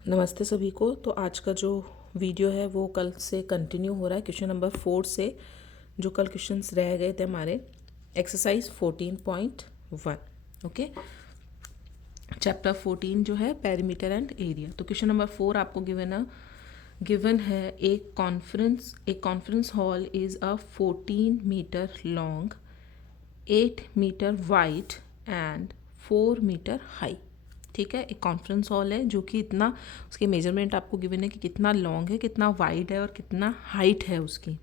नमस्ते सभी को। तो आज का जो वीडियो है वो कल से कंटिन्यू हो रहा है, क्वेश्चन नंबर 4 से। जो कल क्वेश्चंस रह गए थे हमारे, एक्सरसाइज 14.1। ओके, चैप्टर 14 जो है पेरीमीटर एंड एरिया। तो क्वेश्चन नंबर 4 आपको गिवन है a conference hall is a 14 metre long, 8 metre wide and 4 metre high. ठीक है, एक कॉन्फ्रेंस हॉल है जो कि इतना, उसके मेजरमेंट आपको गिवन है कि कितना लॉन्ग है, कितना वाइड है और कितना हाइट है उसकी।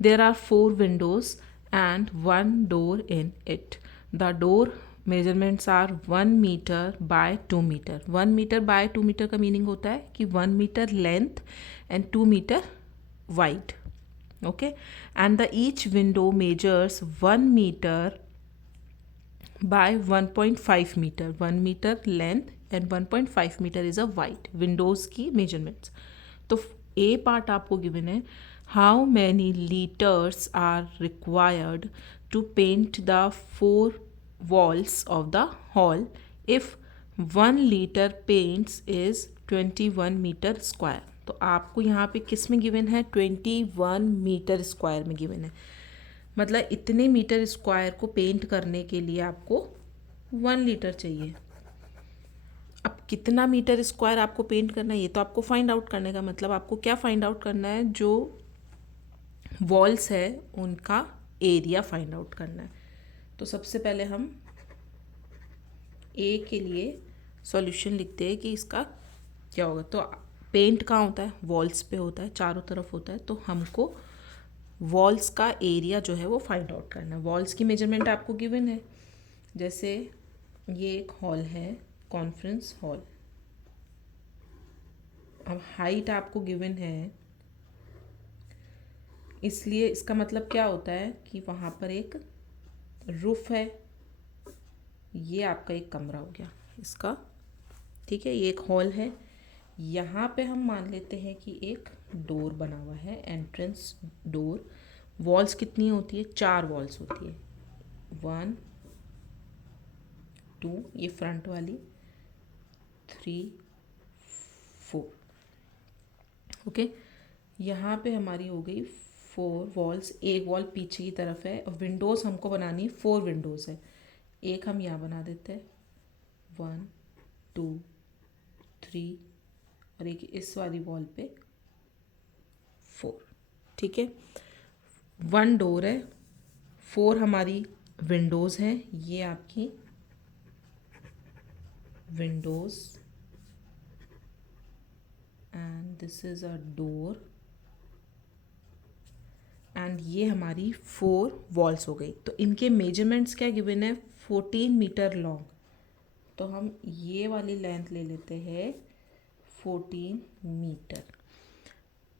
There are 4 windows and 1 door in it. The door measurements are 1 metre by 2 metre. 1 metre by 2 metre का मीनिंग होता है कि 1 metre length and 2 metre wide. Okay, and the each window measures 1 meter by 1.5 meter, 1 meter length and 1.5 meter is a wide windows की measurements। तो A part आपको given है, how many liters are required to paint the 4 walls of the hall if 1 liter paints is 21 meter square। तो आपको यहाँ पे किस में गिवन है, 21 मीटर स्क्वायर में गिवन है। मतलब इतने मीटर स्क्वायर को पेंट करने के लिए आपको 1 लीटर चाहिए। अब कितना मीटर स्क्वायर आपको पेंट करना है ये तो आपको फाइंड आउट करने का, मतलब आपको क्या फाइंड आउट करना है, जो वॉल्स है उनका एरिया फाइंड आउट करना है। तो सबसे पहले हम ए के लिए सॉल्यूशन लिखते हैं कि इसका क्या होगा। तो पेंट कहाँ होता है, वॉल्स पे होता है, चारों तरफ होता है। तो हमको वॉल्स का एरिया जो है वो फाइंड आउट करना है। वॉल्स की मेजरमेंट आपको गिवन है, जैसे ये एक हॉल है, कॉन्फ्रेंस हॉल। अब हाइट आपको गिवन है, इसलिए इसका मतलब क्या होता है कि वहाँ पर एक रूफ है। ये आपका एक कमरा हो गया इसका। ठीक है, ये एक हॉल है। यहाँ पे हम मान लेते हैं कि एक डोर बना हुआ है, एंट्रेंस डोर। वॉल्स कितनी होती है, 4 वॉल्स होती है, 1 2, ये फ्रंट वाली, 3 4। ओके, यहाँ पे हमारी हो गई 4 वॉल्स। एक वॉल पीछे की तरफ है और विंडोज़ हमको बनानी 4 विंडोज़ है। एक हम यहाँ बना देते हैं, 1 2 3, और एक इस वाली वॉल पे 4। ठीक है, 1 डोर है, 4 हमारी विंडोज़ हैं। ये आपकी Windows and this is a door and ये हमारी 4 वॉल्स हो गई। तो इनके मेजरमेंट्स क्या गिवन है, 14 मीटर लॉन्ग। तो हम ये वाली लेंथ ले लेते हैं 14 मीटर,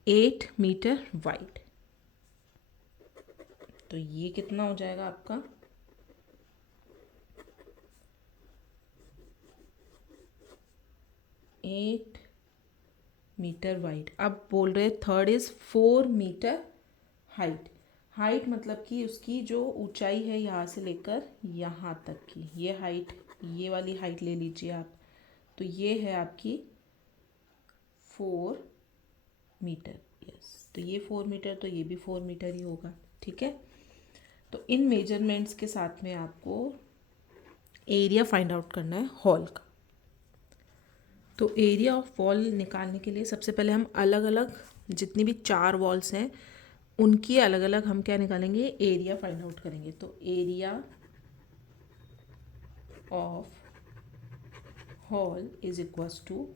8 मीटर वाइड। तो ये कितना हो जाएगा आपका, 8 मीटर वाइड। अब बोल रहे third is 4 metre height. Height मतलब कि उसकी जो ऊंचाई है यहाँ से लेकर यहाँ तक की, ये हाइट, ये वाली हाइट ले लीजिए आप। तो ये है आपकी 4 मीटर। यस, तो ये 4 मीटर, तो ये भी 4 मीटर ही होगा। ठीक है, तो इन मेजरमेंट्स के साथ में आपको एरिया फाइंड आउट करना है हॉल का। तो एरिया ऑफ वॉल निकालने के लिए सबसे पहले हम अलग अलग जितनी भी 4 वॉल्स हैं उनकी अलग अलग हम क्या निकालेंगे, एरिया फाइंड आउट करेंगे। तो area of hall is equals to,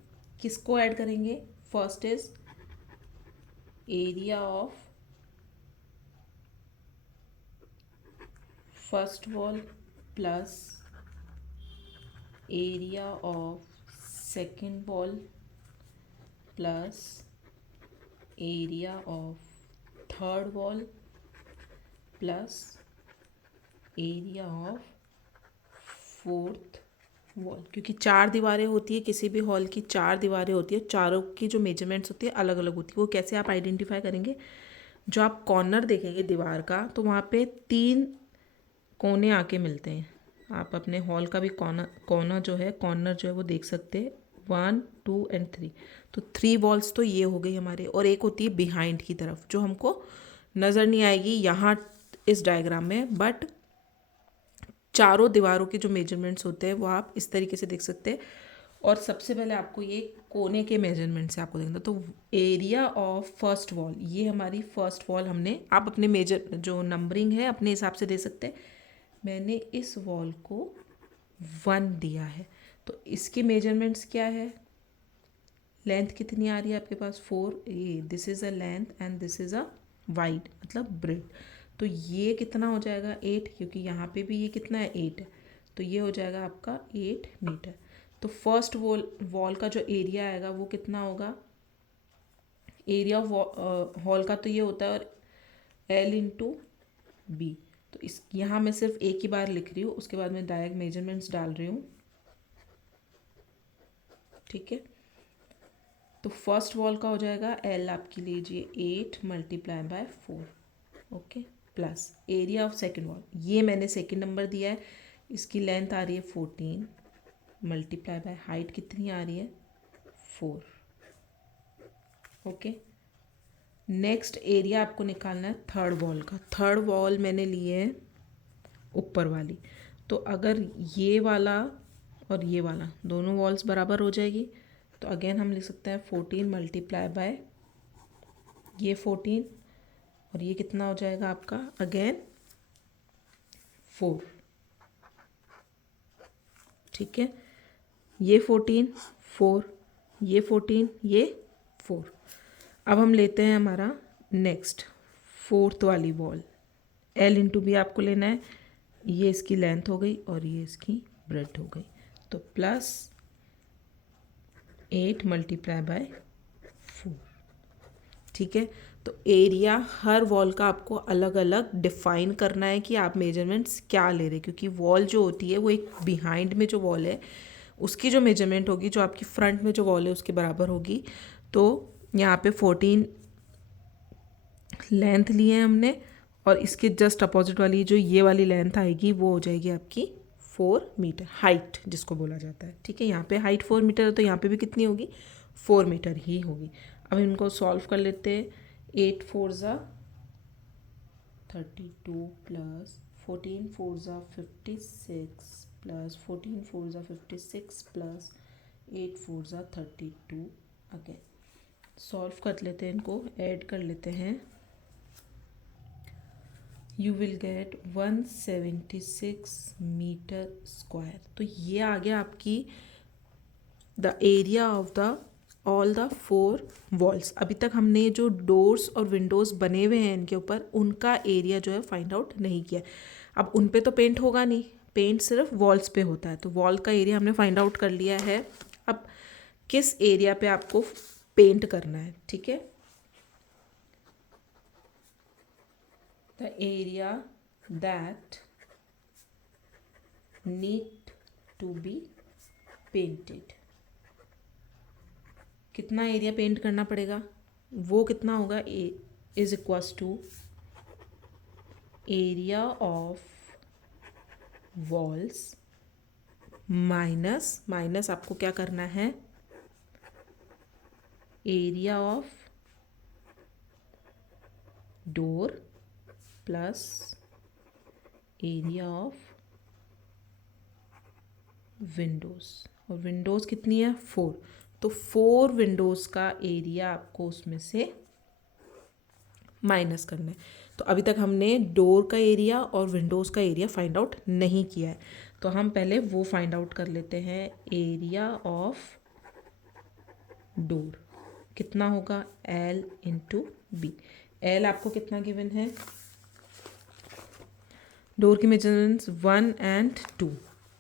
किसको ऐड करेंगे, first is area of first wall plus area of second wall plus area of third wall plus area of fourth wall. क्योंकि 4 दीवारें होती है, किसी भी हॉल की 4 दीवारें होती है, चारों की जो मेजरमेंट्स होती है अलग अलग होती है। वो कैसे आप आइडेंटिफाई करेंगे, जो आप कॉर्नर देखेंगे दीवार का तो वहाँ पे 3 कोने आके मिलते हैं। आप अपने हॉल का भी कोना जो है, कॉर्नर जो है वो देख सकते हैं। 1 2 एंड 3, तो 3 वॉल्स तो ये हो गई हमारे, और एक होती है बिहाइंड की तरफ जो हमको नज़र नहीं आएगी यहाँ इस डायग्राम में, बट चारों दीवारों के जो मेजरमेंट्स होते हैं वो आप इस तरीके से देख सकते हैं। और सबसे पहले आपको ये कोने के मेजरमेंट से आपको देखना, तो एरिया ऑफ फर्स्ट वॉल, ये हमारी फर्स्ट वॉल हमने, आप अपने मेजर जो नंबरिंग है अपने हिसाब से दे सकते हैं। मैंने इस वॉल को 1 दिया है, तो इसके मेजरमेंट्स क्या है, लेंथ कितनी आ रही है आपके पास 4, ये this is a length and this is a wide मतलब ब्रेड, तो ये कितना हो जाएगा 8, क्योंकि यहाँ पे भी ये कितना है 8 है, तो ये हो जाएगा आपका 8 मीटर। तो फर्स्ट वॉल का जो एरिया आएगा वो कितना होगा, एरिया ऑफ हॉल का तो ये होता है, और L इंटू बी, तो इस यहाँ मैं सिर्फ एक ही बार लिख रही हूँ, उसके बाद मैं डायरेक्ट मेजरमेंट्स डाल रही हूँ, ठीक है। तो फर्स्ट वॉल का हो जाएगा L, आपकी लीजिए 8 multiply by 4, okay, plus area of second wall, ये मैंने सेकेंड नंबर दिया है, इसकी लेंथ आ रही है 14 मल्टीप्लाई बाय हाइट कितनी आ रही है 4, ओके। नेक्स्ट एरिया आपको निकालना है थर्ड वॉल का, थर्ड वॉल मैंने लिए है ऊपर वाली, तो अगर ये वाला और ये वाला दोनों वॉल्स बराबर हो जाएगी, तो अगेन हम लिख सकते हैं 14 मल्टीप्लाई बाय ये 14, और ये कितना हो जाएगा आपका अगेन 4, ठीक है। ये 14 4, ये 14 ये 4। अब हम लेते हैं हमारा नेक्स्ट फोर्थ वाली वॉल, L इंटू बी आपको लेना है, ये इसकी लेंथ हो गई और ये इसकी ब्रेड्थ हो गई, तो प्लस 8 मल्टीप्लाई बाय 4, ठीक है। तो एरिया हर वॉल का आपको अलग अलग डिफाइन करना है कि आप मेजरमेंट्स क्या ले रहे हैं, क्योंकि वॉल जो होती है वो एक बिहाइंड में जो वॉल है उसकी जो मेजरमेंट होगी, जो आपकी फ्रंट में जो वॉल है उसके बराबर होगी। तो यहाँ पे 14 लेंथ लिए हैं हमने, और इसके जस्ट अपोजिट वाली जो ये वाली लेंथ आएगी वो हो जाएगी आपकी 4 मीटर, हाइट जिसको बोला जाता है, ठीक है। यहाँ पे हाइट 4 मीटर है, तो यहाँ पे भी कितनी होगी 4 मीटर ही होगी। अब इनको सॉल्व कर लेते हैं, 8 4 ज़ा 32 प्लस 14 4 ज़ा 56 प्लस 14 4 ज़ा 56 प्लस 8 4 ज़ा 32, अगेन सॉल्व कर लेते हैं, इनको ऐड कर लेते हैं, you will get 176 metre square. तो ये आ गया आपकी the area of the all the 4 walls. अभी तक हमने जो डोर्स और विंडोज़ बने हुए हैं इनके ऊपर, उनका एरिया जो है फाइंड आउट नहीं किया। अब उन पे तो पेंट होगा नहीं, पेंट सिर्फ वॉल्स पे होता है, तो वॉल का एरिया हमने फाइंड आउट कर लिया है। अब किस एरिया पे आपको पेंट करना है, ठीक है। The area that need to be painted, कितना एरिया पेंट करना पड़ेगा, वो कितना होगा, A is equals to area of walls minus, minus आपको क्या करना है, area of door plus area of windows, और विंडोज़ कितनी है 4, तो 4 विंडोज़ का एरिया आपको उसमें से माइनस करना है। तो अभी तक हमने डोर का एरिया और विंडोज़ का एरिया फाइंड आउट नहीं किया है, तो हम पहले वो फाइंड आउट कर लेते हैं। एरिया ऑफ डोर कितना होगा, L इंटू बी। L आपको कितना गिवन है, डोर की मेजरमेंट्स 1 एंड 2,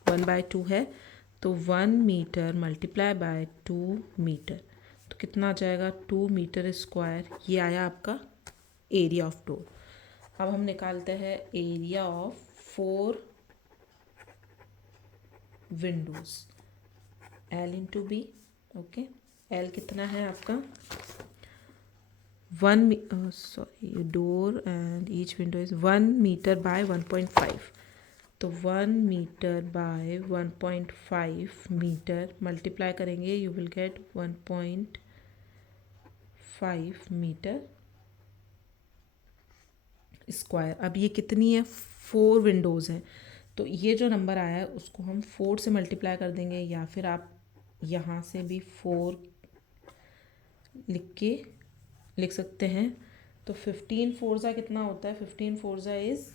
1/2 है, तो 1 मीटर मल्टीप्लाई बाय 2 मीटर, तो कितना आ जाएगा 2 मीटर स्क्वायर, ये आया आपका एरिया ऑफ डोर। अब हम निकालते हैं area of 4 windows, L into B, okay. L कितना है आपका 1 sorry door and each window is 1 metre by 1.5, तो 1 मीटर बाय 1.5 मीटर मल्टीप्लाई करेंगे, you will get 1.5 metre square. अब ये कितनी है, 4 विंडोज़ हैं, तो ये जो नंबर आया है उसको हम 4 से मल्टीप्लाई कर देंगे, या फिर आप यहाँ से भी 4 लिख सकते हैं। तो 15 फोर्जा कितना होता है, 15 फोर्जा इज़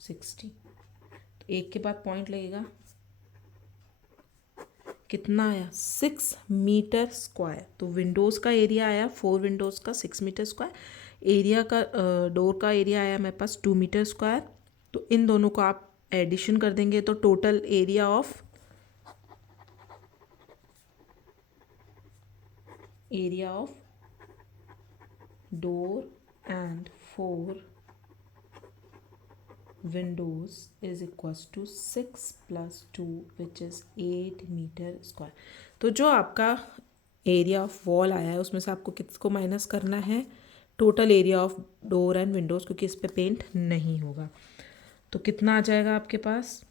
60। तो एक के बाद पॉइंट लगेगा, कितना आया, 6 मीटर स्क्वायर। तो विंडोज़ का एरिया आया 4 विंडोज़ का 6 मीटर स्क्वायर, एरिया का डोर का एरिया आया मेरे पास 2 मीटर स्क्वायर। तो इन दोनों को आप एडिशन कर देंगे तो total area of door and 4 windows is equals to 6 plus 2 which is 8 metre square. तो जो आपका एरिया ऑफ वॉल आया है उसमें से आपको किसको माइनस करना है, total area of door and Windows, क्योंकि इस पे पेंट नहीं होगा। तो कितना आ जाएगा आपके पास,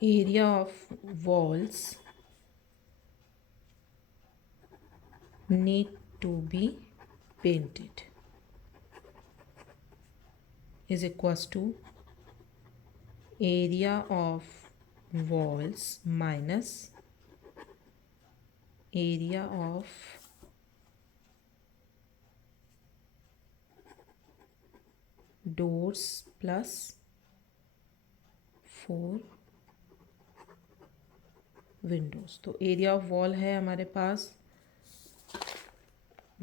area of walls need to be painted is equals to area of walls minus area of doors plus 4 windows. तो एरिया ऑफ वॉल है हमारे पास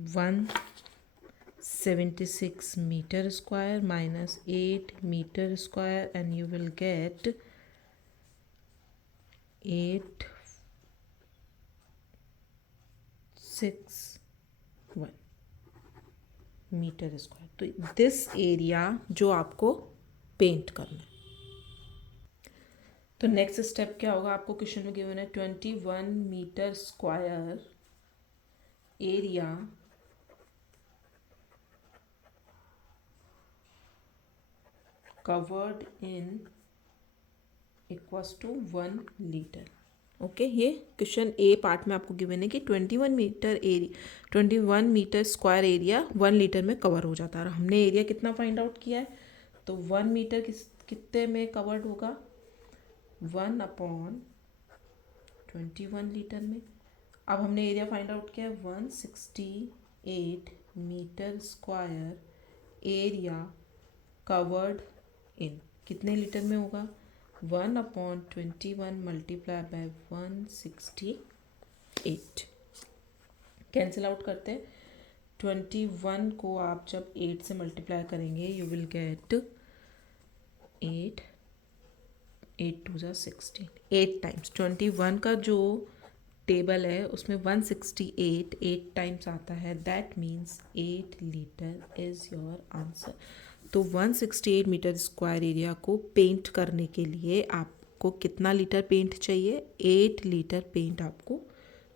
176 metre square minus 8 metre square and you will get 861 metre square. तो this area जो आपको paint करना है। तो नेक्स्ट स्टेप क्या होगा, आपको क्वेश्चन में गिवन है 21 metre square area covered in equals to 1 litre. Okay, ये क्वेश्चन ए पार्ट में आपको गिवन है कि 21 मीटर स्क्वायर एरिया 1 लीटर में कवर हो जाता है। और हमने एरिया कितना फाइंड आउट किया है, तो 1 मीटर कितने में कवर्ड होगा, 1/21 लीटर में। अब हमने एरिया फाइंड आउट किया है 168 metre square area covered in कितने लीटर में होगा, 1/21 मल्टीप्लाई बाय 168। कैंसिल आउट करते हैं, 21 को आप जब 8 से मल्टीप्लाई करेंगे यू विल गेट 8 2 ज़ा 16, 8 टाइम्स 21 का जो टेबल है उसमें 168 8 टाइम्स आता है, that means 8 litre is your answer. तो 168 मीटर स्क्वायर एरिया को पेंट करने के लिए आपको कितना लीटर पेंट चाहिए, 8 लीटर पेंट आपको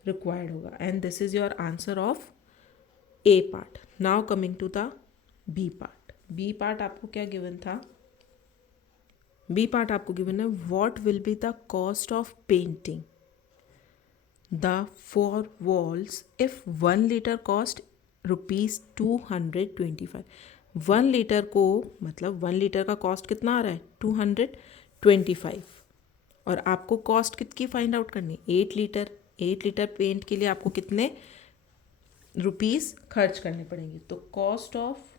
रिक्वायर्ड होगा। And this is your answer of A part. Now coming to the B part. B part आपको क्या गिवन था, बी पार्ट आपको गिवन है what will be the cost of painting the 4 walls if 1 litre cost ₹225। 1 litre को मतलब 1 litre का cost कितना आ रहा है, 225। और आपको कॉस्ट कितनी फाइंड आउट करनी है, 8 लीटर। 8 लीटर पेंट के लिए आपको कितने रुपीस खर्च करने पड़ेंगे। तो कॉस्ट ऑफ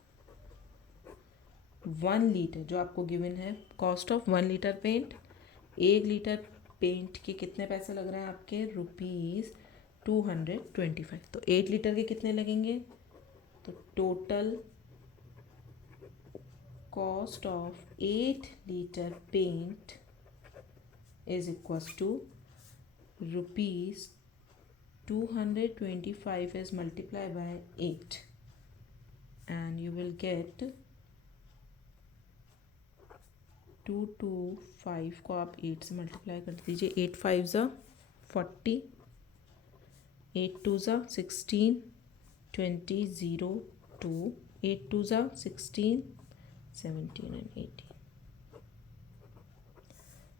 1 लीटर जो आपको गिवन है, cost of 1 litre paint, 1 litre paint के कितने पैसे लग रहे हैं आपके, ₹225। तो 8 लीटर के कितने लगेंगे, तो total cost of 8 litre paint is equals to ₹225 is multiplied by 8 and you will get 8225 को आप 8 से मल्टीप्लाई कर दीजिए। 8 5 ज़ा 40, 8 2 ज़ा 16, 20 0 2, 8 2 ज़ा 16, 17 एंड 18।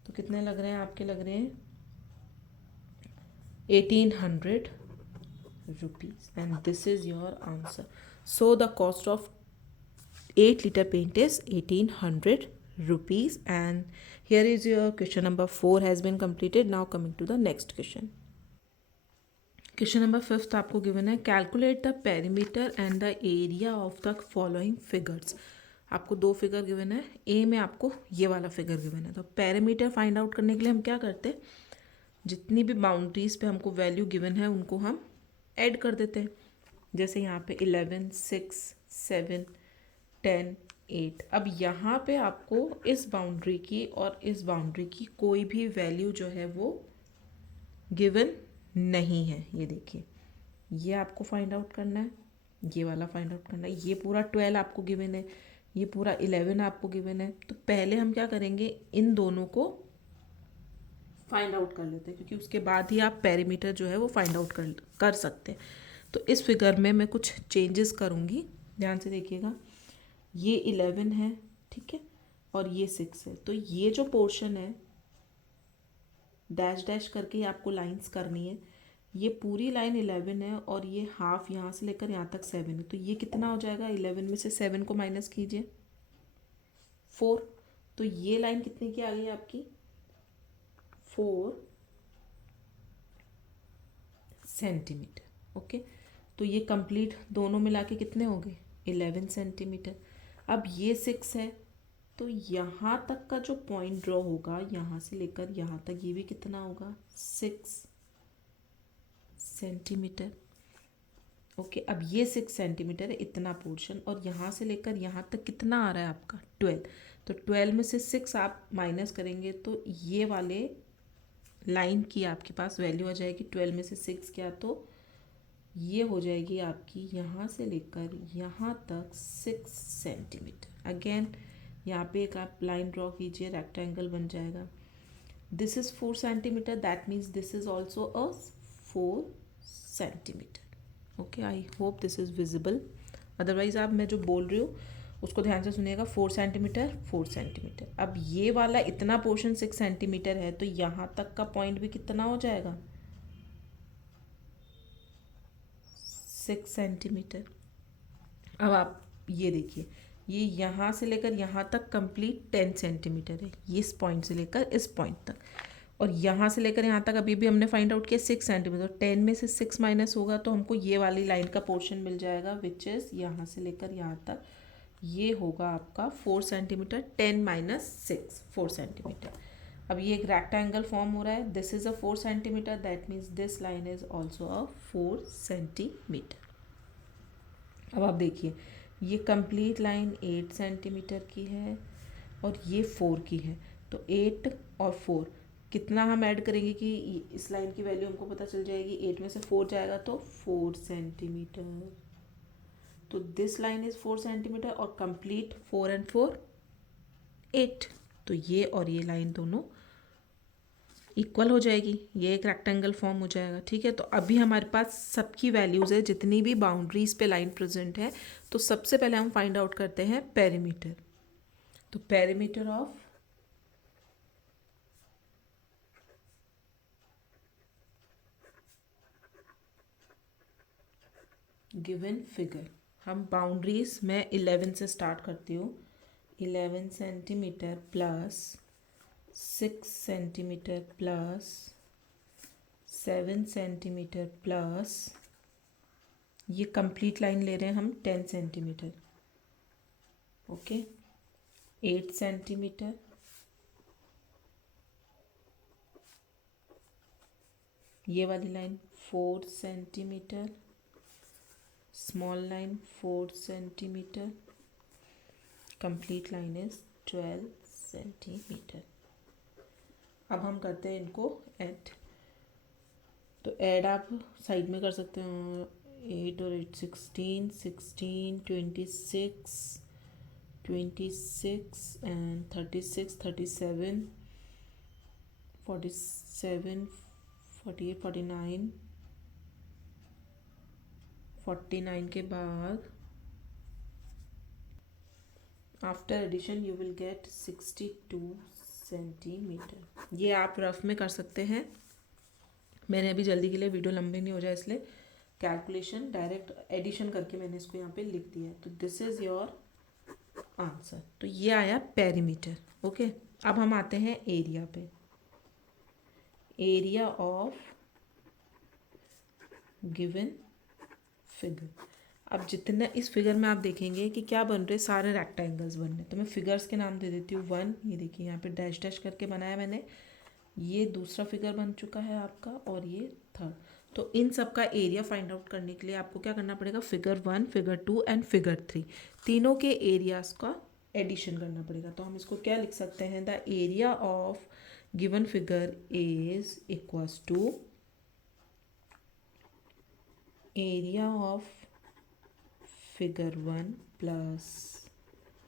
तो कितने लग रहे हैं आपके? लग रहे हैं 1800 rupees, and this is your answer. So the cost of 8 liter paint is 1800 rupees, and here is your question number 4 has been completed. Now coming to the next question. Question number 5 आपको given है calculate the perimeter and the area of the following figures. आपको दो figure given है, ए में आपको ये वाला figure given है। तो पैरामीटर फाइंड आउट करने के लिए हम क्या करते हैं, जितनी भी बाउंड्रीज पे हमको वैल्यू गिवन है उनको हम ऐड कर देते हैं। जैसे यहाँ पे 11, 6, 7, 10, 8। अब यहाँ पे आपको इस बाउंड्री की और इस बाउंड्री की कोई भी वैल्यू जो है वो गिवन नहीं है। ये देखिए, ये आपको फाइंड आउट करना है, ये वाला फाइंड आउट करना है। ये पूरा 12 आपको गिवन है, ये पूरा 11 आपको गिवन है। तो पहले हम क्या करेंगे, इन दोनों को फाइंड आउट कर लेते हैं, क्योंकि उसके बाद ही आप पेरीमीटर जो है वो फाइंड आउट कर सकते हैं। तो इस फिगर में मैं कुछ चेंजेस करूँगी, ध्यान से देखिएगा। ये 11 है, ठीक है, और ये 6 है। तो ये जो पोर्शन है डैश डैश करके आपको लाइंस करनी है। ये पूरी लाइन 11 है और ये हाफ यहाँ से लेकर यहाँ तक 7 है। तो ये कितना हो जाएगा, 11 में से 7 को माइनस कीजिए, 4। तो ये लाइन कितनी की आ गई आपकी, 4 सेंटीमीटर। ओके, तो ये कंप्लीट दोनों मिला के कितने हो गए, 11 सेंटीमीटर। अब ये 6 है, तो यहाँ तक का जो पॉइंट ड्रॉ होगा, यहाँ से लेकर यहाँ तक, ये भी कितना होगा, 6 सेंटीमीटर। ओके, अब ये 6 सेंटीमीटर है इतना पोर्शन, और यहाँ से लेकर यहाँ तक कितना आ रहा है आपका, 12। तो 12 में से 6 आप माइनस करेंगे तो ये वाले लाइन की आपके पास वैल्यू आ जाएगी। 12 में से 6 क्या, तो ये हो जाएगी आपकी यहाँ से लेकर यहाँ तक 6 सेंटीमीटर। अगेन यहाँ पे एक आप लाइन ड्रॉ कीजिए, रेक्टेंगल बन जाएगा। This is 4 centimetre, that means this is also a 4 centimetre. Okay, I hope this is visible. Otherwise आप मैं जो बोल रही हूँ उसको ध्यान से सुनिएगा। 4 सेंटीमीटर, 4 सेंटीमीटर। अब ये वाला इतना पोर्शन 6 सेंटीमीटर है, तो यहाँ तक का पॉइंट भी कितना हो जाएगा, 6 सेंटीमीटर। अब आप ये देखिए, ये यहाँ से लेकर यहाँ तक कंप्लीट 10 सेंटीमीटर है, ये इस पॉइंट से लेकर इस पॉइंट तक। और यहाँ से लेकर यहाँ तक अभी भी हमने फाइंड आउट किया 6 सेंटीमीटर। 10 में से 6 माइनस होगा तो हमको ये वाली लाइन का पोर्शन मिल जाएगा, विच इज़ यहाँ से लेकर यहाँ तक, ये होगा आपका 4 सेंटीमीटर। 10 minus 6, 4 centimetre. अब ये एक रेक्टेंगल फॉर्म हो रहा है, this is a 4 centimetre, that means this line is also a 4 centimetre. अब आप देखिए, ये कंप्लीट लाइन 8 सेंटीमीटर की है और ये 4 की है। तो 8 और 4 कितना हम ऐड करेंगे कि इस लाइन की वैल्यू हमको पता चल जाएगी। 8 में से 4 जाएगा तो 4 सेंटीमीटर। तो दिस लाइन इज 4 सेंटीमीटर और कंप्लीट 4 and 4 8। तो ये और ये लाइन दोनों इक्वल हो जाएगी, ये एक रेक्टेंगल फॉर्म हो जाएगा। ठीक है, तो अभी हमारे पास सबकी वैल्यूज़ है, जितनी भी बाउंड्रीज पे लाइन प्रेजेंट है। तो सबसे पहले हम फाइंड आउट करते हैं पेरीमीटर। तो पेरीमीटर ऑफ गिवन फिगर, हम बाउंड्रीज में 11 से स्टार्ट करती हूँ। 11 centimetre plus 6 centimetre plus 7 centimetre plus ये कंप्लीट लाइन ले रहे हैं हम 10 सेंटीमीटर। ओके, 8 सेंटीमीटर, ये वाली line 4 centimetre, small line 4 centimetre, complete line is 12 centimetre. अब हम करते हैं इनको ऐड। तो ऐड आप साइड में कर सकते हो, 8 और 8 16, 16, 26, 26 and 36, 37, 47, 48, 49, 49 के बाद after addition you will get 62 centimetre. ये आप रफ में कर सकते हैं, मैंने अभी जल्दी के लिए वीडियो लंबी नहीं हो जाए इसलिए कैलकुलेशन डायरेक्ट एडिशन करके मैंने इसको यहाँ पे लिख दिया है। तो दिस इज़ योर आंसर। तो ये आया पेरीमीटर। ओके, अब हम आते हैं एरिया पे। Area of given figure. अब जितना इस फिगर में आप देखेंगे कि क्या बन रहे, सारे रेक्टेंगल्स बन रहे। तो मैं फिगर्स के नाम दे देती हूँ। 1, ये देखिए यहाँ पे डैश डैश करके बनाया मैंने। ये दूसरा फिगर बन चुका है आपका, और ये थर्ड। तो इन सब का एरिया फाइंड आउट करने के लिए आपको क्या करना पड़ेगा, फिगर 1, फिगर 2 एंड फिगर 3 तीनों के एरियाज का एडिशन करना पड़ेगा। तो हम इसको क्या लिख सकते हैं, the area of given figure is equals to area of figure 1 plus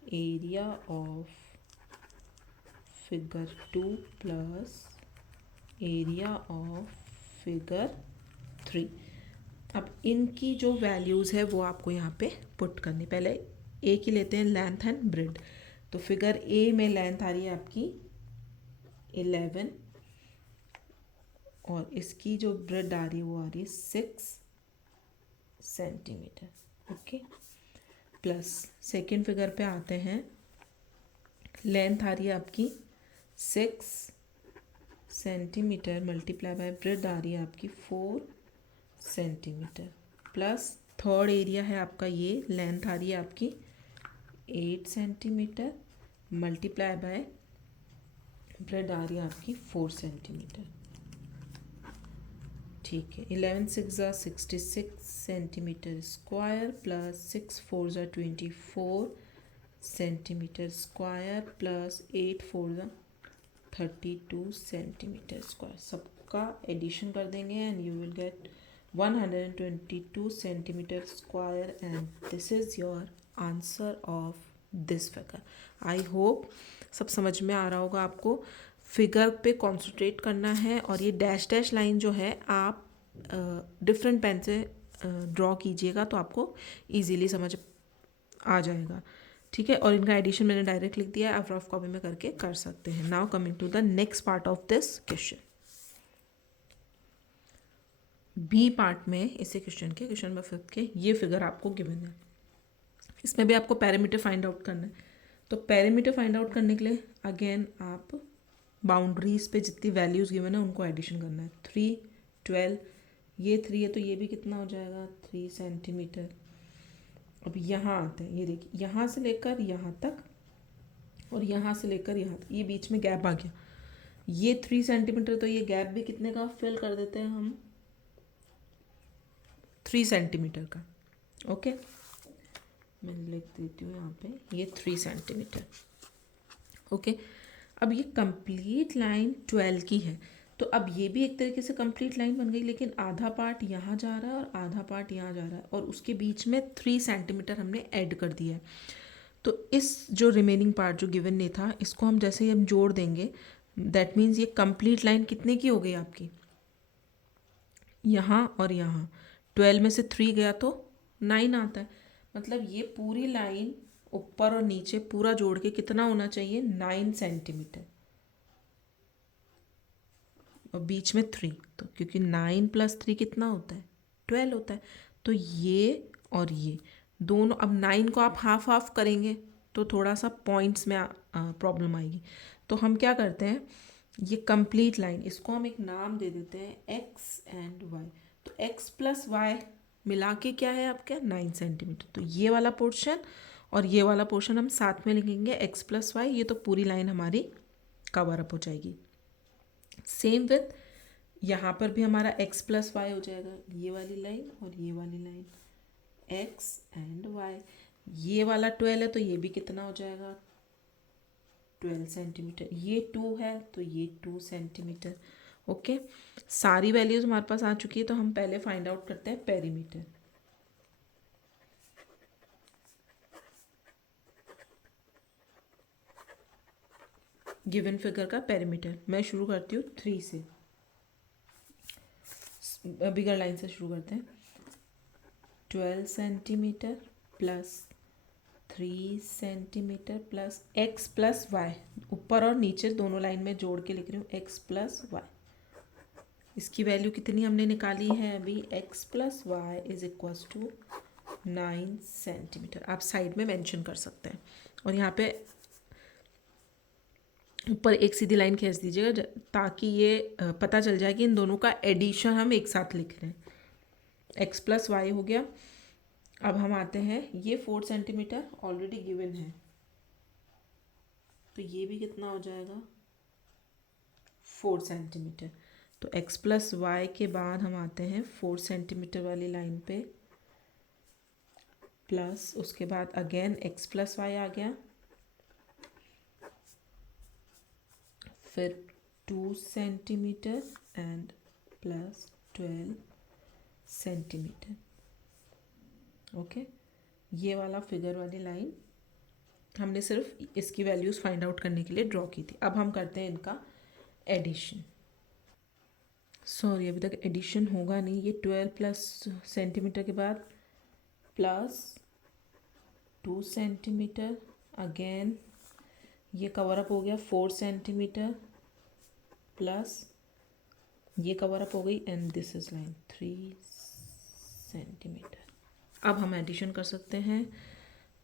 area of figure 2 plus area of figure 3। अब इनकी जो वैल्यूज़ है वो आपको यहाँ पे पुट करनी। पहले ए की लेते हैं, लेंथ एंड ब्रेड। तो फिगर ए में लेंथ आ रही है आपकी 11 और इसकी जो ब्रेड आ रही है वो आ रही है 6 centimetre. Okay, plus second figure पे आते हैं। लेंथ आ रही है आपकी 6 सेंटीमीटर मल्टीप्लाई बाय ब्रेड आ रही है आपकी 4 सेंटीमीटर, प्लस थर्ड एरिया है आपका, ये लेंथ आ रही है आपकी 8 सेंटीमीटर मल्टीप्लाई बाय ब्रेड आ रही है आपकी 4 सेंटीमीटर। ठीक है, 11 6 66 centimetre square plus 6 4 24 centimetre square plus 8 4 32 centimetre square. सबका एडिशन कर देंगे and you will gate 122 centimetre square and this is your answer of this figure. I hope सब समझ में आ रहा होगा आपको। फिगर पे कॉन्सेंट्रेट करना है और ये डैश डैश लाइन जो है आप डिफरेंट पेन से ड्रॉ कीजिएगा तो आपको इजीली समझ आ जाएगा। ठीक है, और इनका एडिशन मैंने डायरेक्ट लिख दिया है, आप रफ कॉपी में करके कर सकते हैं। Now coming to the next part of this question. B part में इसी क्वेश्चन के क्वेश्चन नंबर 5 के ये फिगर आपको गिवन है। इसमें भी आपको पैरामीटर फाइंड आउट करना है। तो पैरामीटर फाइंड आउट करने के लिए अगेन आप बाउंड्रीज पे जितनी वैल्यूज़ गिवन है उनको एडिशन करना है। 3 12, ये 3 है तो ये भी कितना हो जाएगा 3 सेंटीमीटर। अब यहाँ आते हैं, ये देखिए यहाँ से लेकर यहाँ तक और यहाँ से लेकर यहाँ तक, ये बीच में गैप आ गया, ये 3 सेंटीमीटर। तो ये गैप भी कितने का फिल कर देते हैं हम, 3 सेंटीमीटर का। ओके, मैं लिख देती हूँ यहाँ पे ये 3 सेंटीमीटर। ओके, अब ये कंप्लीट लाइन 12 की है तो अब ये भी एक तरीके से कंप्लीट लाइन बन गई, लेकिन आधा पार्ट यहाँ जा रहा है और आधा पार्ट यहाँ जा रहा है और उसके बीच में 3 सेंटीमीटर हमने ऐड कर दिया है। तो इस जो रिमेनिंग पार्ट जो गिवन नहीं था इसको हम जैसे ही हम जोड़ देंगे, दैट मीन्स ये कंप्लीट लाइन कितने की हो गई आपकी, यहाँ और यहाँ 12 में से 3 गया तो 9 आता है। मतलब ये पूरी लाइन ऊपर और नीचे पूरा जोड़ के कितना होना चाहिए 9 सेंटीमीटर और बीच में 3। तो क्योंकि 9 + 3 कितना होता है 12 होता है। तो ये और ये दोनों, अब 9 को आप हाफ हाफ करेंगे तो थोड़ा सा पॉइंट्स में प्रॉब्लम आएगी। तो हम क्या करते हैं, ये कंप्लीट लाइन इसको हम एक नाम दे देते हैं x एंड y। तो x + y मिला के क्या है आपका 9 सेंटीमीटर। तो ये वाला पोर्शन और ये वाला पोर्शन हम साथ में लिखेंगे x + y, ये तो पूरी लाइन हमारी कवर अप हो जाएगी। सेम विथ यहाँ पर भी हमारा x + y हो जाएगा, ये वाली लाइन और ये वाली लाइन x एंड y। ये वाला 12 है तो ये भी कितना हो जाएगा 12 सेंटीमीटर। ये 2 है तो ये 2 सेंटीमीटर। ओके, सारी वैल्यूज हमारे पास आ चुकी है। तो हम पहले फाइंड आउट करते हैं पेरीमीटर। गिवन फिगर का पेरीमीटर। मैं शुरू करती हूँ 3 से, बिगर लाइन से शुरू करते हैं। 12 centimetre plus 3 centimetre plus x plus y, ऊपर और नीचे दोनों लाइन में जोड़ के लिख रही हूँ, x प्लस वाई। इसकी वैल्यू कितनी हमने निकाली है अभी, x plus y is equals to 9 centimetre. आप साइड में मेंशन कर सकते हैं और यहाँ पे ऊपर एक सीधी लाइन खींच दीजिएगा ताकि ये पता चल जाए कि इन दोनों का एडिशन हम एक साथ लिख रहे हैं। x प्लस वाई हो गया। अब हम आते हैं, ये 4 सेंटीमीटर ऑलरेडी गिवन है, तो ये भी कितना हो जाएगा 4 सेंटीमीटर। तो x प्लस वाई के बाद हम आते हैं 4 सेंटीमीटर वाली लाइन पे, प्लस उसके बाद अगेन x प्लस वाई आ गया, फिर 2 centimetre and plus 12 centimetre. Okay, ये वाला फिगर वाली लाइन हमने सिर्फ इसकी वैल्यूज़ फाइंड आउट करने के लिए ड्रॉ की थी। अब हम करते हैं इनका एडिशन। सॉरी, अभी तक एडिशन होगा नहीं। ये 12 प्लस सेंटीमीटर के बाद प्लस 2 सेंटीमीटर, अगेन ये कवर अप हो गया 4 सेंटीमीटर, प्लस ये कवर अप हो गई and this is line 3 centimetre. अब हम एडिशन कर सकते हैं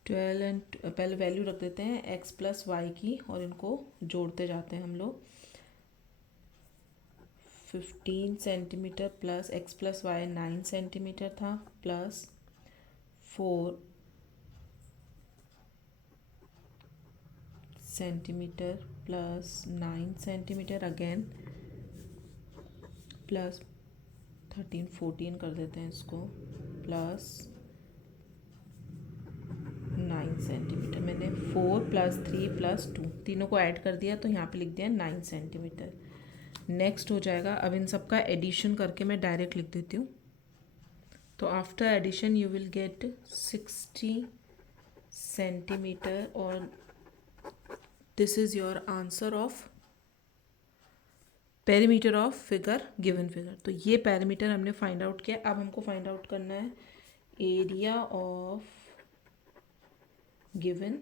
12 एंड पहले वैल्यू रख देते हैं x प्लस वाई की और इनको जोड़ते जाते हैं हम लोग। 15 centimetre plus x plus Y 9 centimetre था, plus 4 centimetre plus 9 centimetre again, plus 13 14 कर देते हैं इसको, प्लस 9 सेंटीमीटर। मैंने 4 प्लस 3 प्लस 2 तीनों को ऐड कर दिया तो यहाँ पे लिख दिया 9 सेंटीमीटर। नेक्स्ट हो जाएगा, अब इन सब का एडिशन करके मैं डायरेक्ट लिख देती हूँ। तो after addition you will get 60 centimetre और this is your answer of perimeter of figure given figure. तो ये पेरीमीटर हमने फाइंड आउट किया। अब हमको फाइंड आउट करना है एरिया ऑफ गिवन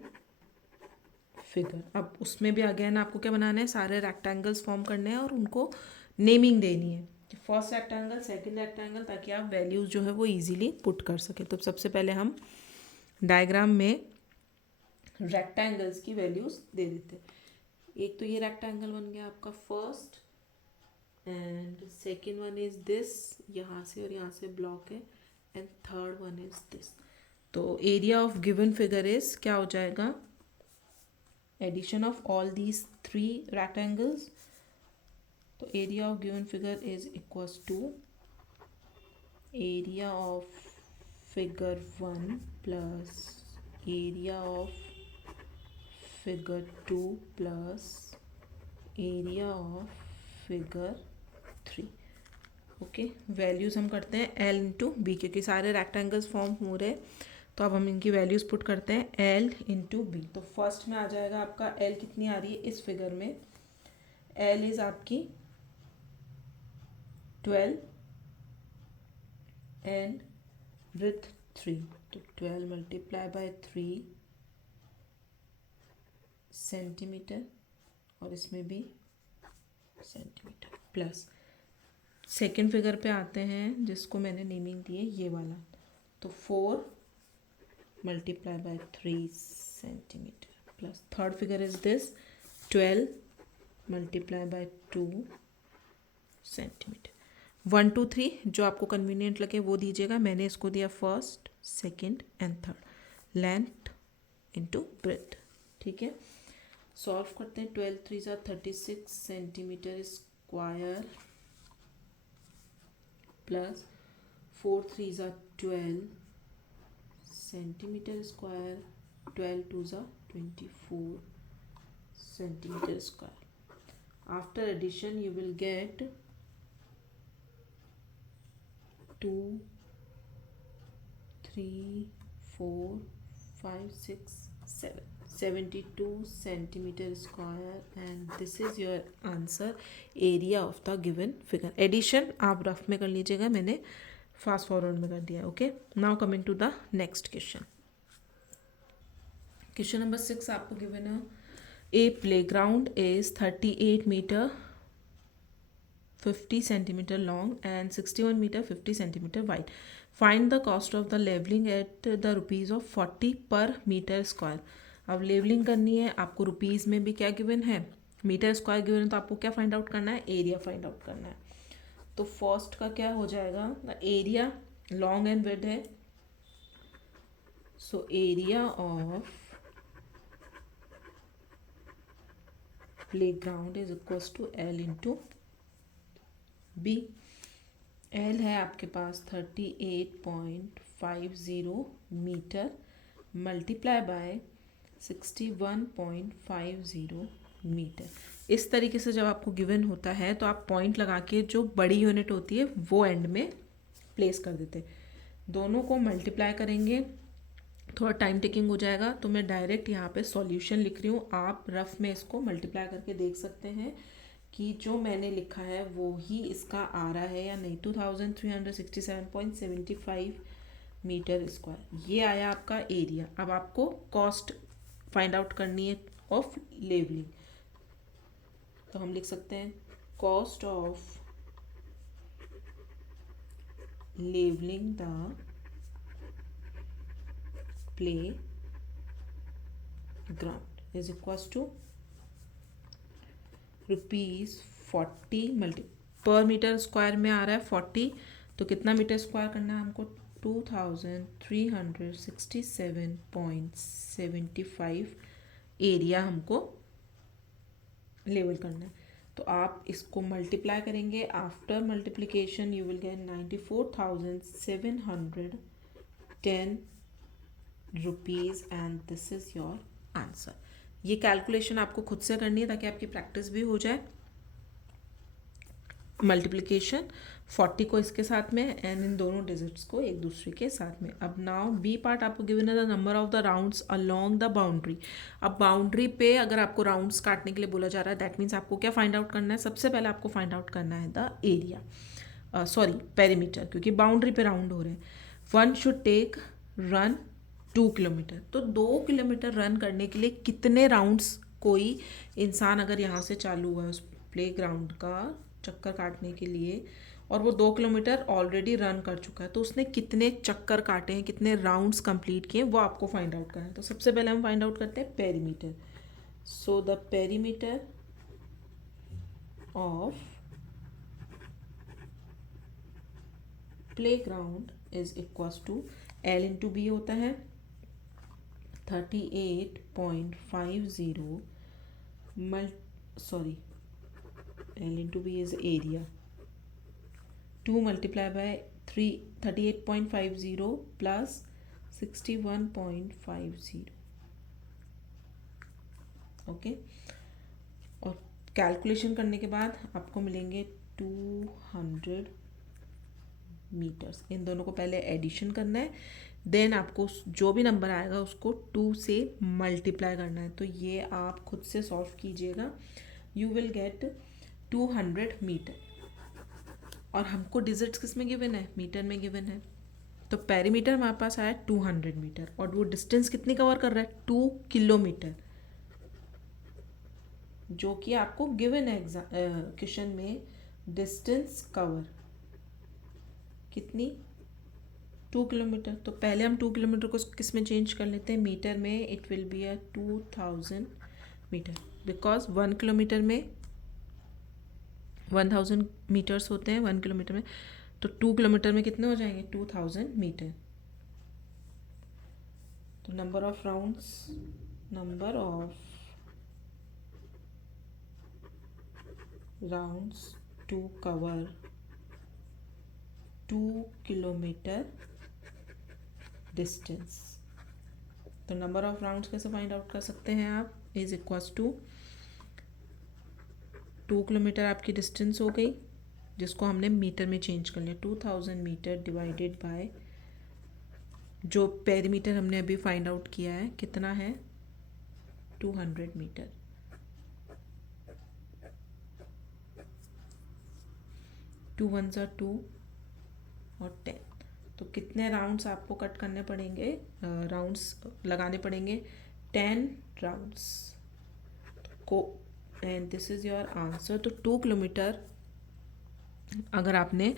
फिगर। अब उसमें भी अगेन आपको क्या बनाना है, सारे रेक्टेंगल्स फॉर्म करने हैं और उनको नेमिंग देनी है, फर्स्ट रेक्टेंगल सेकंड रेक्टेंगल, ताकि आप वैल्यूज़ जो है वो इजीली पुट कर सके। तो सबसे पहले हम डायग्राम में रेक्टेंगल्स की वैल्यूज़ दे देते हैं। एक तो ये रेक्टेंगल बन गया आपका first, and second one is this, यहाँ से और यहाँ से ब्लॉक है, and third one is this. तो area of given figure is क्या हो जाएगा, addition of all these 3 rectangles. तो area of given figure is equals to area of figure 1 plus area of figure 2 plus area of figure 3। Okay, values हम करते हैं L into B, क्योंकि सारे rectangles form हो रहे। तो अब हम इनकी वैल्यूज़ पुट करते हैं L इंटू बी। तो फर्स्ट में आ जाएगा आपका L कितनी आ रही है इस फिगर में, L इज़ आपकी 12 एंड विथ 3, तो 12 मल्टीप्लाई बाय 3 सेंटीमीटर और इसमें भी सेंटीमीटर, प्लस सेकेंड फिगर पे आते हैं जिसको मैंने नेमिंग दी है ये वाला। तो 4 multiply by 3 centimetre, plus third figure is this 12 multiply by 2 centimetre. 1 2 3 जो आपको कन्वीनियंट लगे वो दीजिएगा। मैंने इसको दिया first second and third, length into breadth. ठीक है, सॉल्व करते हैं। 12 3 ज़ा 36 सेंटीमीटर स्क्वायर प्लस 4 3 ज़ा 12 सेंटीमीटर स्क्वायर, 12 2 ज़ा 24 centimetre square. After addition you will get 2 3 4 5 6 72 centimeter square and this is your answer area of the given figure. Addition आप rough में कर लीजिएगा, मैंने फास्ट फॉरवर्ड में कर दिया. Okay, now coming to the next question. Question number 6 आपको given है a playground is 38 metre 50 centimeter long and 61 meter 50 centimeter wide. Find the cost of the leveling at the rupees of 40 per meter square. अब levelling करनी है आपको, rupees में भी क्या given है, मीटर स्क्वायर गिवन है, तो आपको क्या फाइंड आउट करना है, एरिया फाइंड आउट करना है. तो फर्स्ट का क्या हो जाएगा, एरिया लॉन्ग एंड विड्थ है, so area of playground is equals to L into B. L है आपके पास 38.50 मीटर मल्टीप्लाई बाय 61.50 मीटर. इस तरीके से जब आपको गिवन होता है तो आप पॉइंट लगा के जो बड़ी यूनिट होती है वो एंड में प्लेस कर देते. दोनों को मल्टीप्लाई करेंगे, थोड़ा टाइम टेकिंग हो जाएगा, तो मैं डायरेक्ट यहाँ पे सॉल्यूशन लिख रही हूँ. आप रफ में इसको मल्टीप्लाई करके देख सकते हैं कि जो मैंने लिखा है वो ही इसका आ रहा है या नहीं. 2367.75 मीटर स्क्वायर ये आया आपका एरिया. अब आपको कॉस्ट फाइंड आउट करनी है ऑफ लेवलिंग, तो हम लिख सकते हैं cost of levelling the playground is equals to ₹40 per metre square में आ रहा है 40, तो कितना मीटर स्क्वायर करना है हमको, 2367.75 एरिया हमको लेवल करना है. तो आप इसको मल्टीप्लाई करेंगे, after multiplication you will gate 94,710 rupees and this is your answer. ये कैलकुलेशन आपको खुद से करनी है ताकि आपकी प्रैक्टिस भी हो जाए. मल्टीप्लिकेशन 40 को इसके साथ में एंड इन दोनों डिजिट्स को एक दूसरे के साथ में. अब नाउ बी पार्ट आपको गिवन है the number of the rounds along the boundary. अब बाउंड्री पे अगर आपको राउंड्स काटने के लिए बोला जा रहा है, दैट मीन्स आपको क्या फाइंड आउट करना है, सबसे पहले आपको फाइंड आउट करना है द एरिया, सॉरी पेरीमीटर, क्योंकि बाउंड्री पे राउंड हो रहे हैं. 1 शुड टेक रन 2 किलोमीटर. तो 2 किलोमीटर रन करने के लिए कितने राउंड्स, कोई इंसान अगर यहाँ से चालू हुआ है उस प्ले ग्राउंड का चक्कर काटने के लिए और वो 2 किलोमीटर ऑलरेडी रन कर चुका है, तो उसने कितने चक्कर काटे हैं, कितने राउंड्स कंप्लीट किए, वो आपको फाइंड आउट करना है. तो सबसे पहले हम फाइंड आउट करते हैं perimeter. So the perimeter of playground is equals to L into B होता है 38.50 L into B is area. 2 multiplied by 38.50 plus 61.50. Okay, और कैलकुलेशन करने के बाद आपको मिलेंगे 200 मीटर्स. इन दोनों को पहले एडिशन करना है, देन आपको जो भी नंबर आएगा उसको 2 से मल्टीप्लाई करना है. तो ये आप खुद से सॉल्व कीजिएगा. You will get 200 metre. और हमको डिजिट्स किस में गिवन है, मीटर में गिवन है. तो पेरीमीटर हमारे पास आया 200 मीटर और वो डिस्टेंस कितनी कवर कर रहा है, 2 किलोमीटर, जो कि आपको गिवन है क्वेश्चन में. डिस्टेंस कवर कितनी, 2 किलोमीटर. तो पहले हम 2 किलोमीटर को किस में चेंज कर लेते हैं, मीटर में. It will be 2000 metre because 1 kilometre में 1000 मीटर्स होते हैं 1 किलोमीटर में. तो 2 किलोमीटर में कितने हो जाएंगे, 2000 मीटर. तो number of rounds to cover 2 kilometre distance. तो नंबर ऑफ राउंड्स कैसे फाइंड आउट कर सकते हैं आप, इज इक्वल्स टू 2 किलोमीटर आपकी डिस्टेंस हो गई, जिसको हमने मीटर में चेंज कर लिया. 2000 मीटर डिवाइडेड बाय जो पेरीमीटर हमने अभी फाइंड आउट किया है कितना है 200 मीटर। टू वन ज़ा 2 और 10। तो कितने राउंड्स आपको कट करने पड़ेंगे, राउंड्स लगाने पड़ेंगे? 10 राउंड्स को, and this is your answer. तो 2 किलोमीटर अगर आपने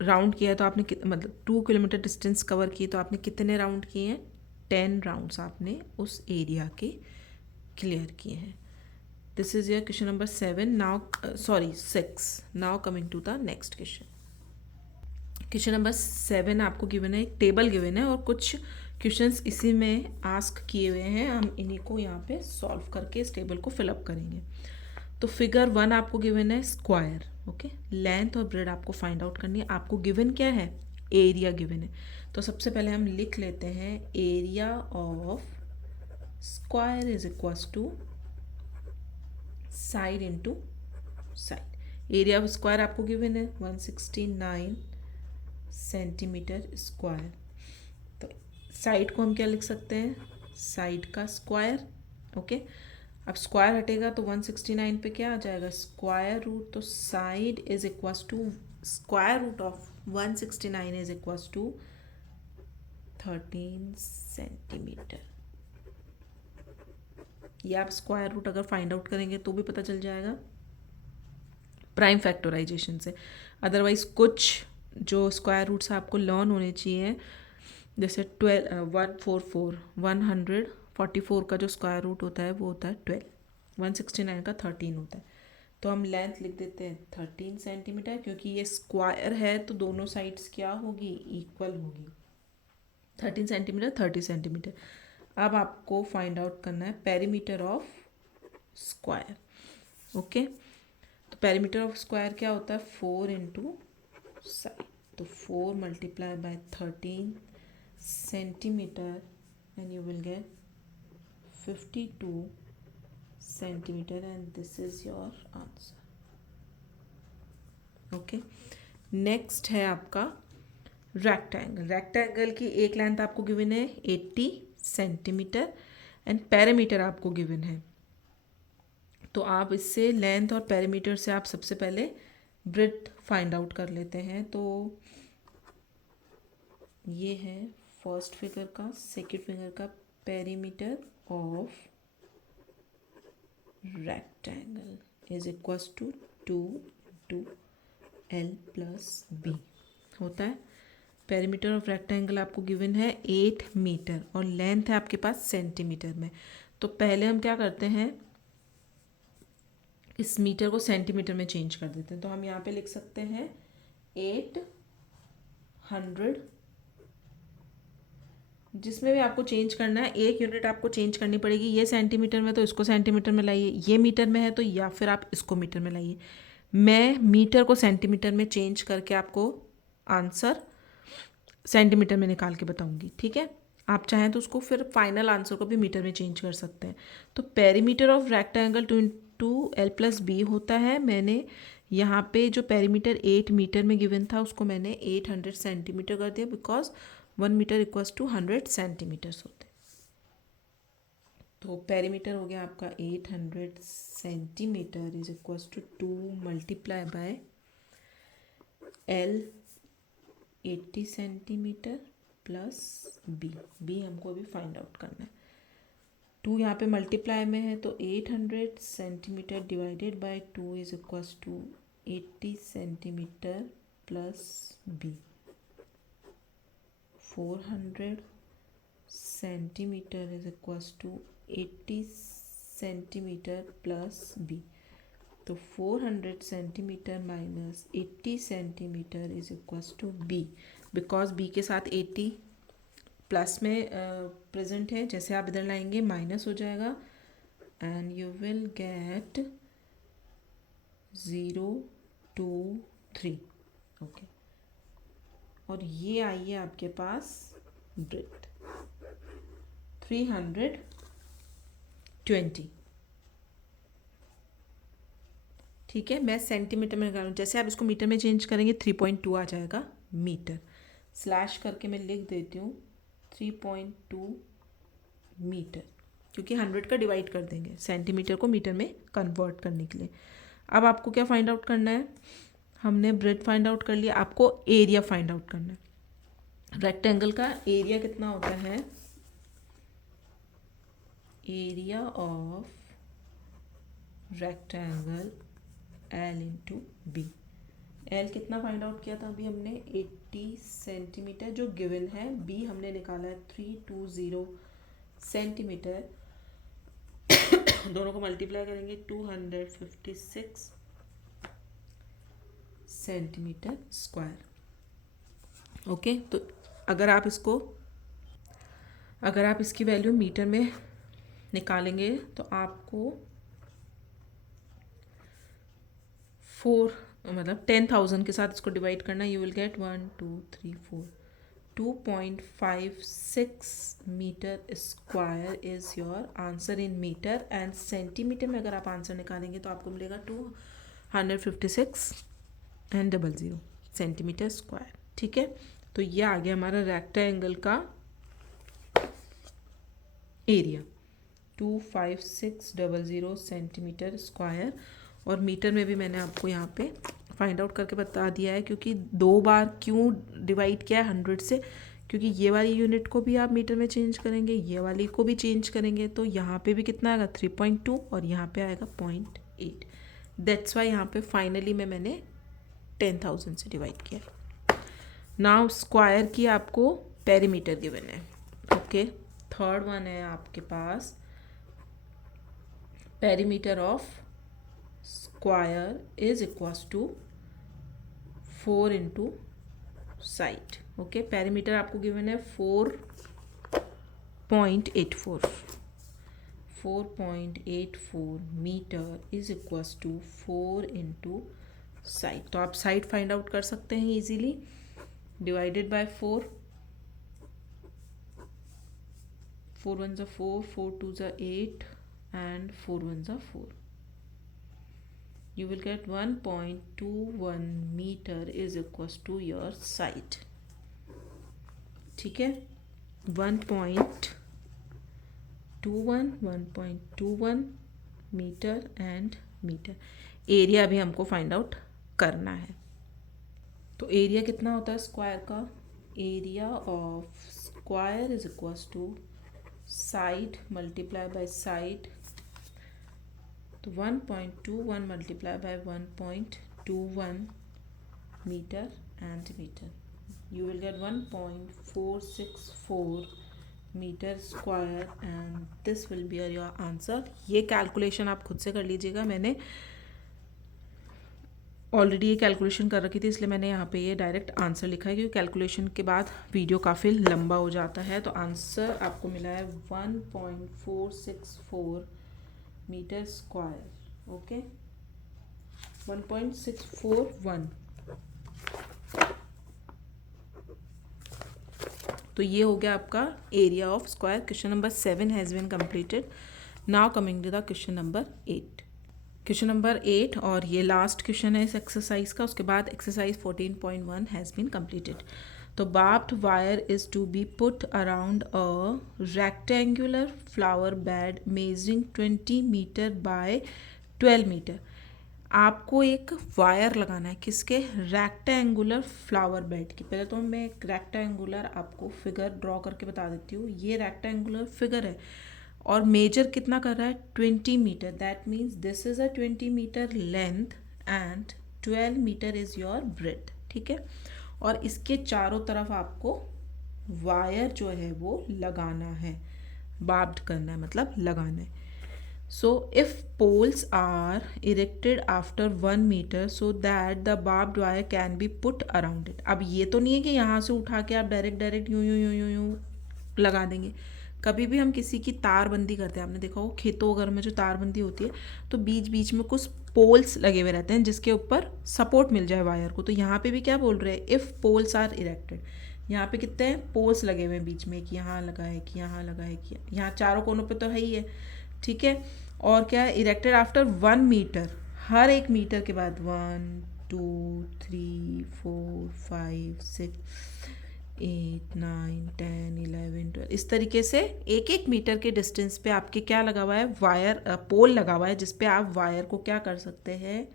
राउंड किया तो आपने मतलब 2 किलोमीटर डिस्टेंस कवर किए तो आपने कितने राउंड किए हैं? 10 राउंड्स आपने उस एरिया के क्लियर किए हैं। This is your question number 7। Now 6। Now coming to the next question. Question number 7 आपको गिवन है, एक टेबल गिवन है और कुछ क्वेश्चंस इसी में आस्क किए हुए हैं। हम इन्हीं को यहाँ पे सॉल्व करके इस टेबल को फिलअप करेंगे। तो फिगर 1 आपको गिवन है स्क्वायर, ओके। लेंथ और ब्रेड आपको फाइंड आउट करनी है। आपको गिवन क्या है? एरिया गिवन है। तो सबसे पहले हम लिख लेते हैं area of square is equals to side into side. Area of square आपको गिवन है 169 सेंटीमीटर स्क्वायर। तो साइड को हम क्या लिख सकते हैं? साइड का स्क्वायर, ओके। अब स्क्वायर हटेगा तो 169 पे क्या आ जाएगा? Square root. तो side is equals to square root of 169 is equals to 13 centimetre. ये आप स्क्वायर रूट अगर फाइंड आउट करेंगे तो भी पता चल जाएगा प्राइम फैक्टराइजेशन से। अदरवाइज कुछ जो स्क्वायर रूट्स आपको लर्न होने चाहिए, जैसे 144 का जो स्क्वायर रूट होता है वो होता है 12, 169 का 13 होता है। तो हम लेंथ लिख देते हैं 13 सेंटीमीटर, क्योंकि ये स्क्वायर है तो दोनों साइड्स क्या होगी? इक्वल होगी। 13 सेंटीमीटर 30 सेंटीमीटर। अब आपको फाइंड आउट करना है पेरीमीटर ऑफ स्क्वायर, ओके। तो पेरीमीटर ऑफ स्क्वायर क्या होता है? 4 इंटू साइड। तो 4 multiply by 13 centimetre and you will get 52 centimeter and this is your answer, okay। Next है आपका रेक्टेंगल। रेक्टेंगल की एक लेंथ आपको गिवन है 80 सेंटीमीटर एंड पेरीमीटर आपको गिवन है। तो आप इससे लेंथ और पेरीमीटर से आप सबसे पहले ब्रेड्थ फाइंड आउट कर लेते हैं। तो ये है फर्स्ट फिगर का, सेकंड फिगर का perimeter of rectangle is equals to 2 into L plus B होता है। पेरीमीटर ऑफ रेक्टेंगल आपको गिवन है 8 मीटर और लेंथ है आपके पास सेंटीमीटर में। तो पहले हम क्या करते हैं, इस मीटर को सेंटीमीटर में चेंज कर देते हैं। तो हम यहाँ पे लिख सकते हैं 800, जिसमें भी आपको चेंज करना है एक यूनिट आपको चेंज करनी पड़ेगी। ये सेंटीमीटर में तो इसको सेंटीमीटर में लाइए, ये मीटर में है तो या फिर आप इसको मीटर में लाइए। मैं मीटर को सेंटीमीटर में चेंज करके आपको आंसर सेंटीमीटर में निकाल के बताऊंगी, ठीक है। आप चाहें तो उसको फिर फाइनल आंसर को भी मीटर में चेंज कर सकते हैं। तो perimeter of rectangle 2 into L plus B होता है। मैंने यहाँ पे जो पेरीमीटर 8 मीटर में गिवन था उसको मैंने 800 सेंटीमीटर कर दिया, because 1 metre equals to 100 centimetres होते हैं। तो पेरीमीटर हो गया आपका 800 centimetre is equals to 2 multiply by L 80 centimetre plus B हमको अभी फाइंड आउट करना है। 2 यहाँ पे मल्टीप्लाई में है तो 800 centimetre divided by 2 is equals to 80 centimetre plus B। 400 centimetre is equals to 80 centimetre plus B। तो 400 centimetre minus 80 centimetre is equals to B, because B के साथ 80 प्लस में प्रेजेंट है। जैसे आप इधर लाएंगे माइनस हो जाएगा and you will gate 023, okay. और ये आई है आपके पास ब्रेथ 320, ठीक है। मैं सेंटीमीटर में निकालूँ, जैसे आप इसको मीटर में चेंज करेंगे 3.2 आ जाएगा मीटर। स्लैश करके मैं लिख देती हूँ 3.2 मीटर, क्योंकि 100 का डिवाइड कर देंगे सेंटीमीटर को मीटर में कन्वर्ट करने के लिए। अब आपको क्या फाइंड आउट करना है, हमने ब्रेड फाइंड आउट कर लिया, आपको एरिया फाइंड आउट करना है। रेक्टेंगल का एरिया कितना होता है, area of rectangle L into B. L कितना फाइंड आउट किया था अभी हमने, 80 सेंटीमीटर जो गिवन है, बी हमने निकाला है 320 सेंटीमीटर। दोनों को मल्टीप्लाई करेंगे 256 सेंटीमीटर स्क्वायर। ओके, तो अगर आप इसकी वैल्यू मीटर में निकालेंगे तो आपको 10,000 के साथ इसको डिवाइड करना, you will get 1 2 3 4 2.56 metre square is your answer in metre. And centimetre में अगर आप आंसर निकालेंगे तो आपको मिलेगा 256 एंड 00 सेंटीमीटर स्क्वायर। ठीक है, तो ये आ गया हमारा रेक्टेंगल का एरिया 25600 सेंटीमीटर स्क्वायर। और मीटर में भी मैंने आपको यहाँ पे फाइंड आउट करके बता दिया है, क्योंकि 2 बार क्यों डिवाइड किया है 100 से, क्योंकि ये वाली यूनिट को भी आप मीटर में चेंज करेंगे, ये वाली को भी चेंज करेंगे, तो यहाँ पे भी कितना आएगा 3.2 और यहाँ पे आएगा 0.8। दैट्स वाई यहाँ पे फाइनली मैंने 10,000 से डिवाइड किया। नाउ स्क्वायर की आपको पेरीमीटर गिवन है। ओके, थर्ड वन है आपके पास, perimeter of square is equals to 4 into side. Okay, perimeter आपको गिवन है 4.84 metre is equals to 4 into side. तो आप साइड फाइंड आउट कर सकते हैं इजीली, डिवाइडेड बाय 4 1 ज़ा 4 4 2 ज़ा 8 and 4 1 ज़ा 4। You will get 1.21 meter is equals to your side। ठीक है, 1.21 मीटर एंड मीटर। एरिया भी हमको फाइंड आउट करना है। तो एरिया कितना होता है स्क्वायर का, area of square is equals to side multiply by side. तो 1.21 multiply by 1.21 metre and metre, you will get 1.464 metre square and this will be your answer. ये कैलकुलेशन आप खुद से कर लीजिएगा, मैंने ऑलरेडी ये कैलकुलेशन कर रखी थी, इसलिए मैंने यहाँ पे ये डायरेक्ट आंसर लिखा है, क्योंकि कैलकुलेशन के बाद वीडियो काफ़ी लंबा हो जाता है। तो आंसर आपको मिला है 1.464 मीटर स्क्वायर। ओके, 1.641। तो ये हो गया आपका area of square. Question number 7 has been completed. Now coming to the question number 8। Question number 8 और ये लास्ट क्वेश्चन है इस एक्सरसाइज का, उसके बाद एक्सरसाइज 14.1 हैज़ बीन कंप्लीटेड। तो barbed wire is to be put around a rectangular flower bed measuring 20 metre by 12 metre. आपको एक वायर लगाना है किसके, रेक्टेंगुलर फ्लावर बेड की। पहले तो मैं एक रेक्टेंगुलर आपको फिगर ड्रॉ करके बता देती हूँ। ये रेक्टेंगुलर फिगर है और मेजर कितना कर रहा है 20 metre. That means this is a 20 metre length and 12 metre is your breadth. ठीक है, और इसके चारों तरफ आपको वायर जो है वो लगाना है, बार्ब्ड करना है मतलब लगाना है। So if poles are erected after 1 meter so that the barbed wire can be put around it। अब ये तो नहीं है कि यहाँ से उठा के आप डायरेक्ट यूं लगा देंगे। कभी भी हम किसी की तारबंदी करते हैं, आपने देखा हो खेतों वगैरह में जो तारबंदी होती है तो बीच बीच में कुछ पोल्स लगे हुए रहते हैं जिसके ऊपर सपोर्ट मिल जाए वायर को। तो यहाँ पे भी क्या बोल रहे हैं, इफ़ पोल्स आर इरेक्टेड। यहाँ पे कितने हैं पोल्स लगे हुए हैं बीच में, कि यहाँ लगा है कि यहाँ लगा है कि यहाँ चारों कोनों पे तो है ही है। ठीक है, और क्या है, इरेक्टेड आफ्टर 1 मीटर, हर एक मीटर के बाद 1 2 3 4 5 6 8, 9, 10, 11, 12 इस तरीके से एक एक मीटर के डिस्टेंस पे आपके क्या लगा हुआ है, वायर पोल लगा हुआ है, जिस पे आप वायर को क्या कर सकते हैं,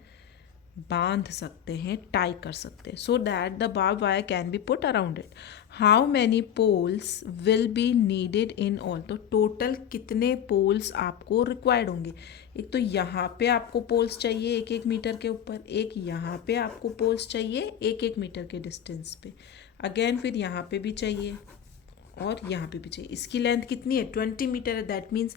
बांध सकते हैं, टाई कर सकते हैं, so that the barb wire can be put around it. How many poles will be needed in all. तो टोटल कितने पोल्स आपको रिक्वायर्ड होंगे. एक तो यहाँ पे आपको पोल्स चाहिए एक एक मीटर के ऊपर, एक यहाँ पे आपको पोल्स चाहिए एक एक मीटर के डिस्टेंस पे, अगेन फिर यहाँ पे भी चाहिए और यहाँ पे भी चाहिए. इसकी लेंथ कितनी है, 20 मीटर है. दैट मीन्स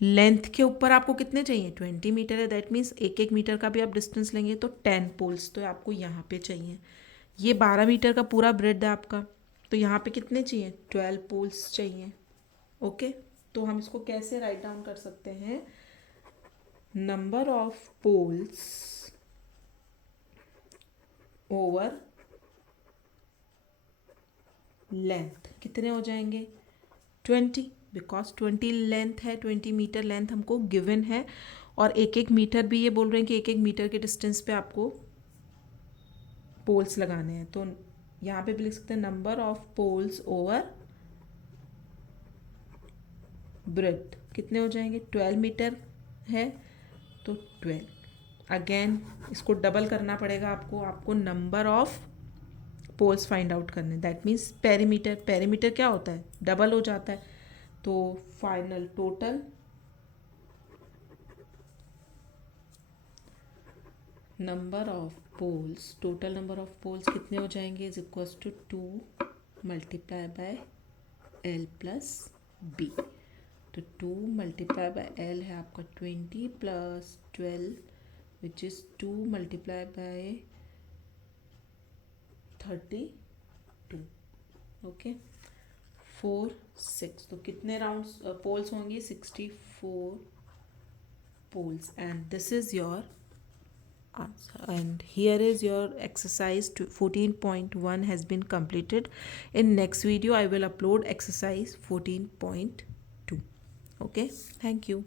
लेंथ के ऊपर आपको कितने चाहिए, 20 मीटर है. दैट मीन्स एक एक मीटर का भी आप डिस्टेंस लेंगे तो 10 पोल्स तो आपको यहाँ पे चाहिए. ये 12 मीटर का पूरा ब्रेड है आपका, तो यहाँ पे कितने चाहिए, 12 पोल्स चाहिए. ओके, तो हम इसको कैसे राइट डाउन कर सकते हैं, number of poles over length कितने हो जाएंगे, 20, बिकॉज 20 लेंथ है, 20 मीटर लेंथ हमको गिवन है, और एक एक मीटर भी ये बोल रहे हैं कि एक एक मीटर के डिस्टेंस पे आपको पोल्स लगाने हैं. तो यहाँ पे भी लिख सकते हैं number of poles over breadth कितने हो जाएंगे, 12 मीटर है तो 12. अगेन इसको डबल करना पड़ेगा आपको number of poles find out करने. दैट मीन्स पेरीमीटर, पेरीमीटर क्या होता है, डबल हो जाता है. तो final total number of poles, total number of poles कितने हो जाएंगे, is equals to 2 multiply by L plus B. तो 2 मल्टीप्लाई बाय एल है आपका 20 प्लस 12 which is 2 multiply by 32. Okay, 4, 6, तो कितने राउंड्स पोल्स होंगे, 64 poles. And this is your answer, and here is your exercise 14.1 has been completed. In next video I will upload exercise 14.2. okay, thank you.